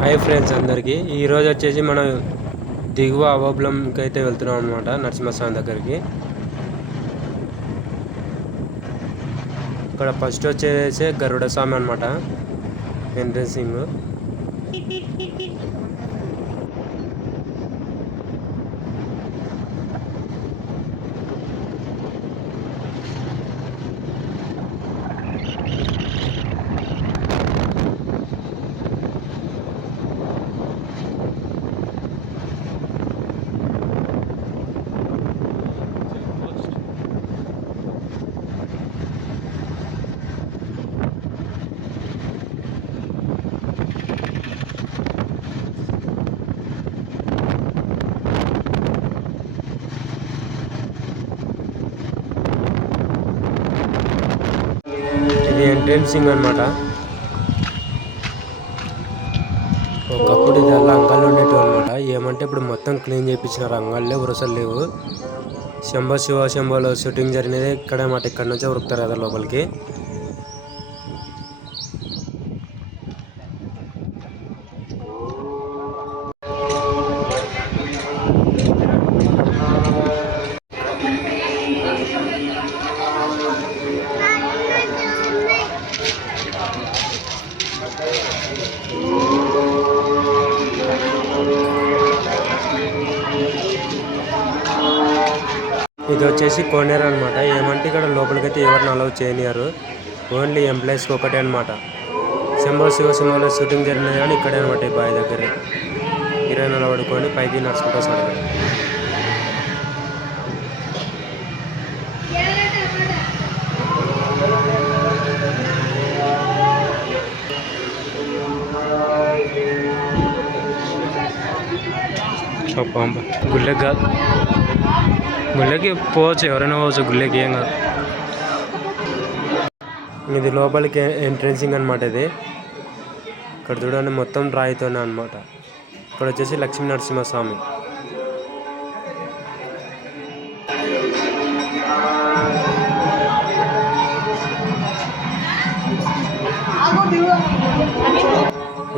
Hi friends అందరికీ ఈరోజు వచ్చేసి మనం దిగువ అవోబలంకి అయితే వెళ్తున్నాం అనమాట. నరసింహస్వామి దగ్గరికి. ఇక్కడ ఫస్ట్ వచ్చేసి గరుడ స్వామి అనమాట ఎంట్రెన్సింగ్. ఇది ఎంట్రెన్సింగ్ అనమాట. ఒకప్పుడు ఇది అలా అంగాల్లో ఉండేటివి అనమాట. ఏమంటే ఇప్పుడు మొత్తం క్లీన్ చేయించినారు. అంగాళ్ళే వరుసలు లేవు. శంభో శివ శంభోలో షూటింగ్ జరిగినది ఇక్కడే అన్నమాట. ఇక్కడ నుంచే ఉరుకుతారు కదా లోపలికి. ఇది వచ్చేసి కోనేరు అనమాట. ఏమంటే ఇక్కడ లోపలికైతే ఎవరిని అలౌ చేయనియారు. ఓన్లీ ఎంప్లాయీస్కి ఒకటే అనమాట. శంభో శివ శంభోలో షూటింగ్ జరిగినది కానీ ఇక్కడే అనమాట. ఈ బావి దగ్గర హీరోయిన్ నిలబడుకొని పైకి నడుచుకుంటూ వస్తాడు. గుళ్ళకి కాదు, గుళ్ళకి పోవచ్చు, ఎవరైనా పోవచ్చు. గుళ్ళకి ఏం కాదు. ఇది లోపలికి ఎంట్రెన్సింగ్ అనమాట. ఇది ఇక్కడ చూడండి మొత్తం రాయితోనే అనమాట. ఇక్కడ వచ్చేసి లక్ష్మీ నరసింహస్వామి.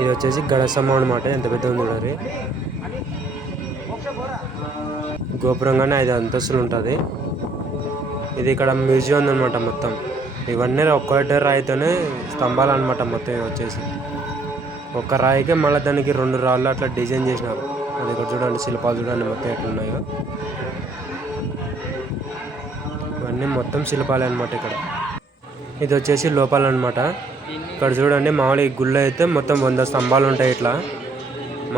ఇది వచ్చేసి గడసమ్మ అనమాట. ఎంత పెద్ద ఉంది చూడండి. గోపురంగానే 5 అంతస్తులు ఉంటుంది. ఇది ఇక్కడ మ్యూజియం ఉందన్నమాట. మొత్తం ఇవన్నీ ఒక్కటే రాయితోనే స్తంభాలు అనమాట. మొత్తం వచ్చేసి ఒక రాయికే మళ్ళీ దానికి 2 రాళ్ళు అట్లా డిజైన్ చేసినారు. అది ఇక్కడ చూడండి, శిల్పాలు చూడండి మొత్తం ఎట్లున్నాయో. ఇవన్నీ మొత్తం శిల్పాలే అనమాట. ఇక్కడ ఇది వచ్చేసి లోపాలన్నమాట. ఇక్కడ చూడండి మామూలు ఈ గుళ్ళో అయితే మొత్తం 100 స్తంభాలు ఉంటాయి ఇట్లా.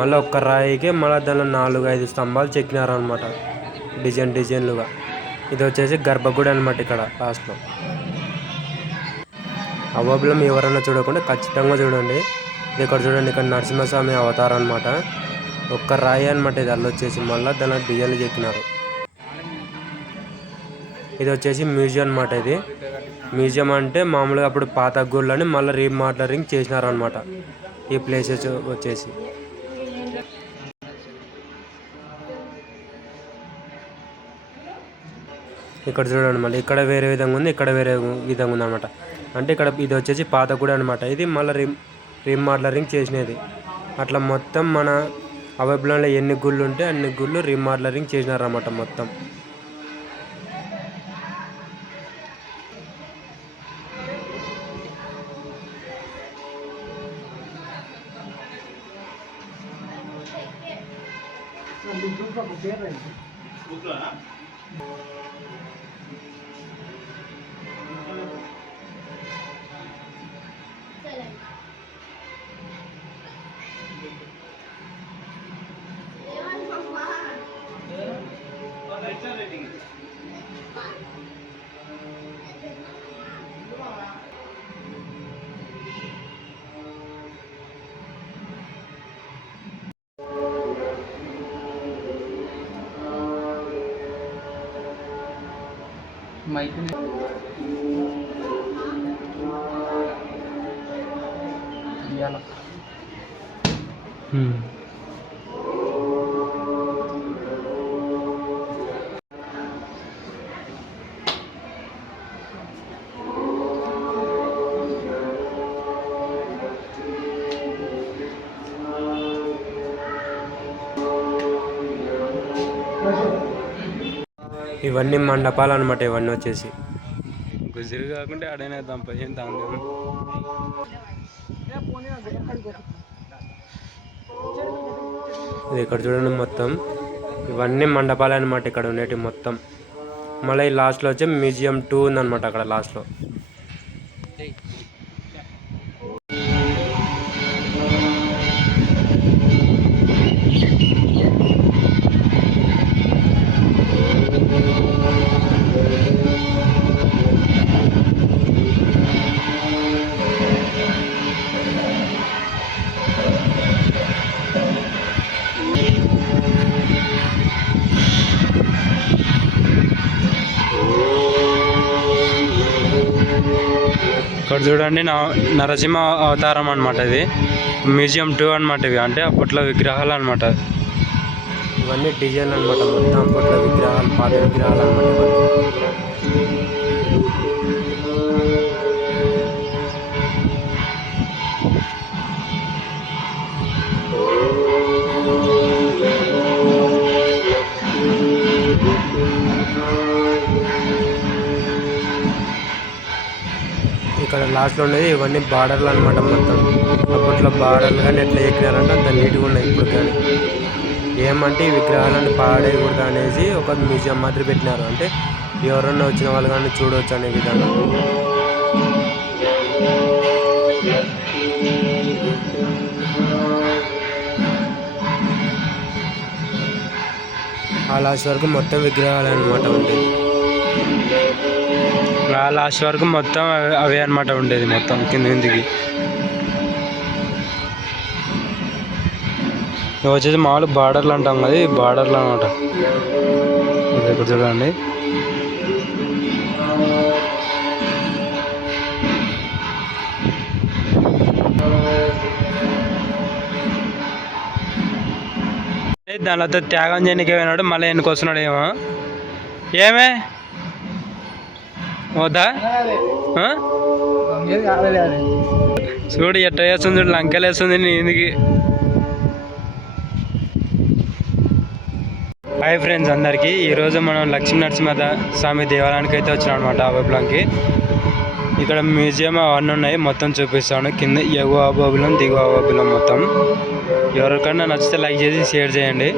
మళ్ళీ ఒక్క రాయికి మళ్ళీ దానిలో 4-5 స్తంభాలు చెక్కినారనమాట డిజైన్లుగా. ఇది వచ్చేసి గర్భగుడి అనమాట. ఇక్కడ లాస్ట్లో అవోబలం ఎవరైనా చూడకుండా ఖచ్చితంగా చూడండి. ఇది ఇక్కడ చూడండి, ఇక్కడ నరసింహస్వామి అవతారం అనమాట. ఒక్క రాయి అనమాట ఇది అల్లొచ్చేసి. మళ్ళీ దానిలో డిజైన్లు చెక్కినారు. ఇది వచ్చేసి మ్యూజియం అనమాట. ఇది మ్యూజియం అంటే మామూలుగా అప్పుడు పాత గుళ్ళని మళ్ళీ రీమోడలింగ్ చేసినారనమాట ఈ ప్లేసెస్ వచ్చేసి. ఇక్కడ చూడండి మళ్ళీ ఇక్కడ వేరే విధంగా ఉంది, ఇక్కడ వేరే విధంగా ఉంది అనమాట. అంటే ఇక్కడ ఇది వచ్చేసి పాత గుడి అనమాట. ఇది మళ్ళీ రీమోడలింగ్ చేసినది. అట్లా మొత్తం మన అవైబుల్లో ఎన్ని గుళ్ళు ఉంటే అన్ని గుళ్ళు రీమోడలింగ్ చేసినారన్నమాట మొత్తం. మైక్ ఇవన్నీ మండపాలు అనమాట. ఇవన్నీ వచ్చేసి గుజరి కాకుండా ఆడైనా దంపతి దాని ఇది ఇక్కడ చూడండి మొత్తం ఇవన్నీ మండపాలు అనమాట ఇక్కడ ఉండేటి మొత్తం. మళ్ళీ లాస్ట్లో వచ్చి మ్యూజియం 2 ఉందన్నమాట అక్కడ లాస్ట్లో. ఇక్కడ చూడండి నరసింహ అవతారం అనమాట. ఇది మ్యూజియం 2 అనమాట. ఇవి అంటే అప్పట్లో విగ్రహాలు అనమాట. ఇవన్నీ డిజైన్ అనమాట. మొత్తం అప్పట్లో విగ్రహాలు, పాత విగ్రహాలు అనమాట. ఇక్కడ లాస్ట్లో ఉండేది ఇవన్నీ బార్డర్లు అనమాట. మొత్తం అప్పట్లో బార్డర్లు కానీ ఎట్లా ఎక్కినారంటే అంత నీట్గా ఉన్నాయి ఇప్పుడు కానీ. ఏమంటే ఈ విగ్రహాలను పాడేయకూడదు అనేసి ఒక మ్యూజియం మాదిరి పెట్టినారు. అంటే ఎవరన్నా వచ్చిన వాళ్ళు కానీ చూడవచ్చు అనే విధంగా. ఆ లాస్ట్ వరకు మొత్తం విగ్రహాలు అనమాట ఉండేది. లాస్ట్ వరకు మొత్తం అవే అనమాట ఉండేది మొత్తం కిందికి. ఇవి వచ్చేసి మామూలు బార్డర్లు అంటాం కదా, ఈ బార్డర్లు అనమాట. ఇక్కడ చూడండి దానిలో త్యాగం చేయడానికి పోయినాడు, మళ్ళీ వెనుక వస్తున్నాడు. ఏమే వద్దా చూడు ఎట్ట వేస్తుంది, చూడు లంకెలు వేస్తుంది నీందుకి. హాయ్ ఫ్రెండ్స్ అందరికీ. ఈరోజు మనం లక్ష్మీ నరసింహ స్వామి దేవాలయానికి అయితే వచ్చినాం అనమాట. అబాబులంకి ఇక్కడ మ్యూజియం అవన్నీ ఉన్నాయి, మొత్తం చూపిస్తాను. కింద ఎగువ అబాబులం, దిగువ అబాబులం మొత్తం. ఎవరికైనా నచ్చితే లైక్ చేసి షేర్ చేయండి.